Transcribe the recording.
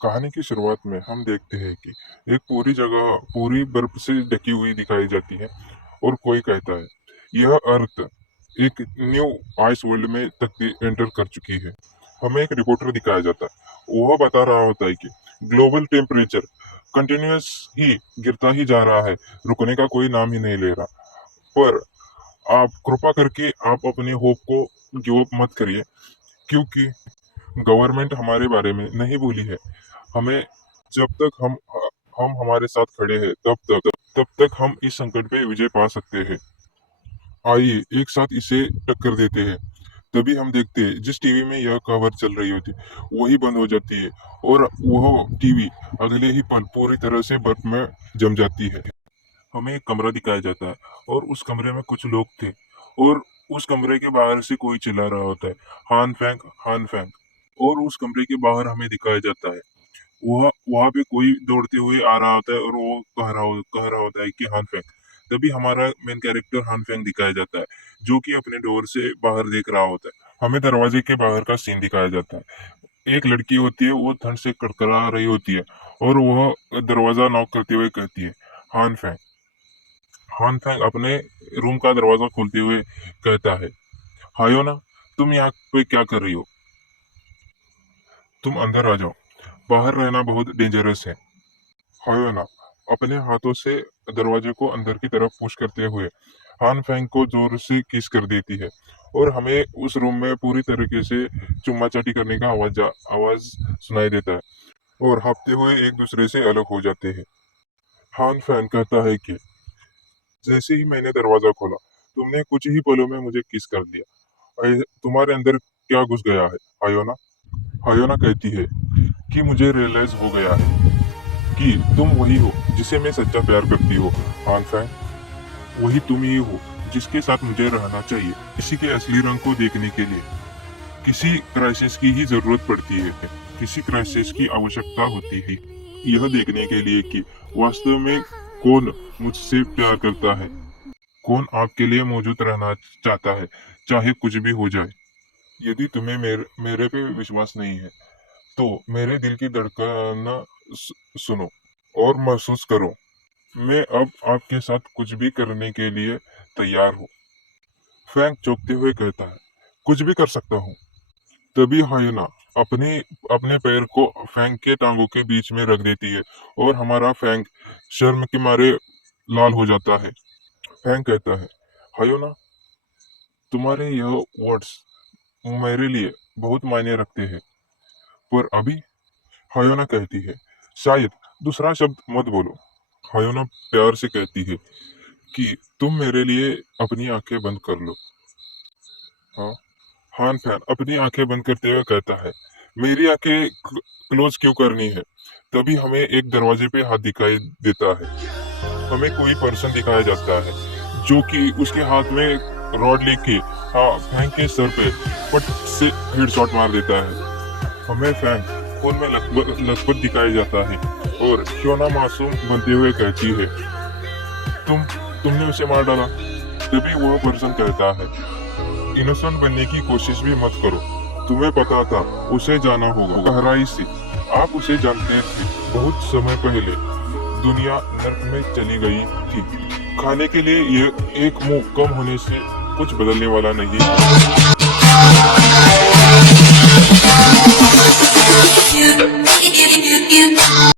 कहानी की शुरुआत में हम देखते हैं कि एक पूरी जगह पूरी बर्फ से ढकी हुई दिखाई जाती है और कोई कहता है यह अर्थ एक न्यू आइस वर्ल्ड में तक एंटर कर चुकी है। हमें एक रिपोर्टर दिखाया जाता है, वह बता रहा होता है कि ग्लोबल टेम्परेचर कंटिन्यूस ही गिरता ही जा रहा है, रुकने का कोई नाम ही नहीं ले रहा। पर आप कृपा करके आप अपने होप को गिव अप मत करिए, क्योंकि गवर्नमेंट हमारे बारे में नहीं भूली है। हमें जब तक हम हमारे साथ खड़े हैं तब तक हम इस संकट पे विजय पा सकते हैं। आइए एक साथ इसे टक्कर देते हैं। तभी हम देखते हैं जिस टीवी में यह खबर चल रही होती वही बंद हो जाती है और वह टीवी अगले ही पल पूरी तरह से बर्फ में जम जाती है। हमें एक कमरा दिखाया जाता है और उस कमरे में कुछ लोग थे और उस कमरे के बाहर से कोई चिल्ला रहा होता है, हान फैंक। और उस कमरे के बाहर हमें दिखाया जाता है वह वहां पे कोई दौड़ते हुए आ रहा होता है और वो कह रहा होता है कि हान फेंग। तभी हमारा मेन कैरेक्टर हान फेंग दिखाया जाता है, जो कि अपने डोर से बाहर देख रहा होता है। हमें दरवाजे के बाहर का सीन दिखाया जाता है। एक लड़की होती है, वो ठंड से कड़कड़ा रही होती है और वह दरवाजा नॉक करते हुए कहती है हान फेंग। हान फेंग अपने रूम का दरवाजा खोलते हुए कहता है, हायो ना, तुम यहाँ पे क्या कर रही हो? तुम अंदर आ जाओ, बाहर रहना बहुत डेंजरस है। हायोना अपने हाथों से दरवाजे को अंदर की तरफ पुश करते हुए हान फैंग को जोर से किस कर देती है और हमें उस रूम में पूरी तरीके से चुम्मा चाटी करने का आवाज सुनाई देता है और हाँफते हुए एक दूसरे से अलग हो जाते हैं। हान फैन कहता है कि जैसे ही मैंने दरवाजा खोला, तुमने कुछ ही पलों में मुझे किस कर दिया। तुम्हारे अंदर क्या घुस गया है हायोना? हायोना कहती है कि मुझे रियलाइज हो गया है कि तुम वही हो जिसे मैं सच्चा प्यार करती हो। हान फैंग, वही तुम ही हो जिसके साथ मुझे रहना चाहिए। किसी के असली रंग को देखने के लिए किसी क्राइसिस की ही जरूरत पड़ती है, किसी क्राइसिस की आवश्यकता होती है, यह देखने के लिए कि वास्तव में कौन मुझसे प्यार करता है, कौन आपके लिए मौजूद रहना चाहता है, चाहे कुछ भी हो जाए। यदि तुम्हें मेरे पे विश्वास नहीं है तो मेरे दिल की धड़कन सुनो और महसूस करो। मैं अब आपके साथ कुछ भी करने के लिए तैयार हूँ। फैंक चौंकते हुए कहता है, कुछ भी कर सकता हूँ। तभी हायना अपने अपने पैर को फैंक के टांगों के बीच में रख देती है और हमारा फैंक शर्म के मारे लाल हो जाता है। फैंक कहता है, हायोना, तुम्हारे यह वर्ड्स मेरे लिए बहुत मायने रखते हैं, पर अभी? हायोना कहती है, शायद दूसरा शब्द मत बोलो। हायोना प्यार से कहती है कि तुम मेरे लिए अपनी आंखें बंद कर लो। हाँ, हान फैन अपनी आंखें बंद करते हुए कहता है, मेरी आंखें क्लोज क्यों करनी है? तभी हमें एक दरवाजे पे हाथ दिखाई देता है। हमें कोई पर्सन दिखाया जाता है जो कि उसके हाथ में रॉड लेके हाँ फैंक के सर पे पट से हेडशॉट मार देता है। हमें फैंक खून में लथपथ दिखाया जाता है और क्यों मासूम बनते हुए कहती है, तुमने उसे मार डाला। तभी वह पर्सन कहता है, इनोसेंट बनने की कोशिश भी मत करो, तुम्हें पता था उसे जाना होगा गहराई से। आप उसे जानते थे, बहुत समय पहले दुनिया नर्क में चली गई थी। खाने के लिए यह एक मुंह कम होने से कुछ बदलने वाला नहीं है।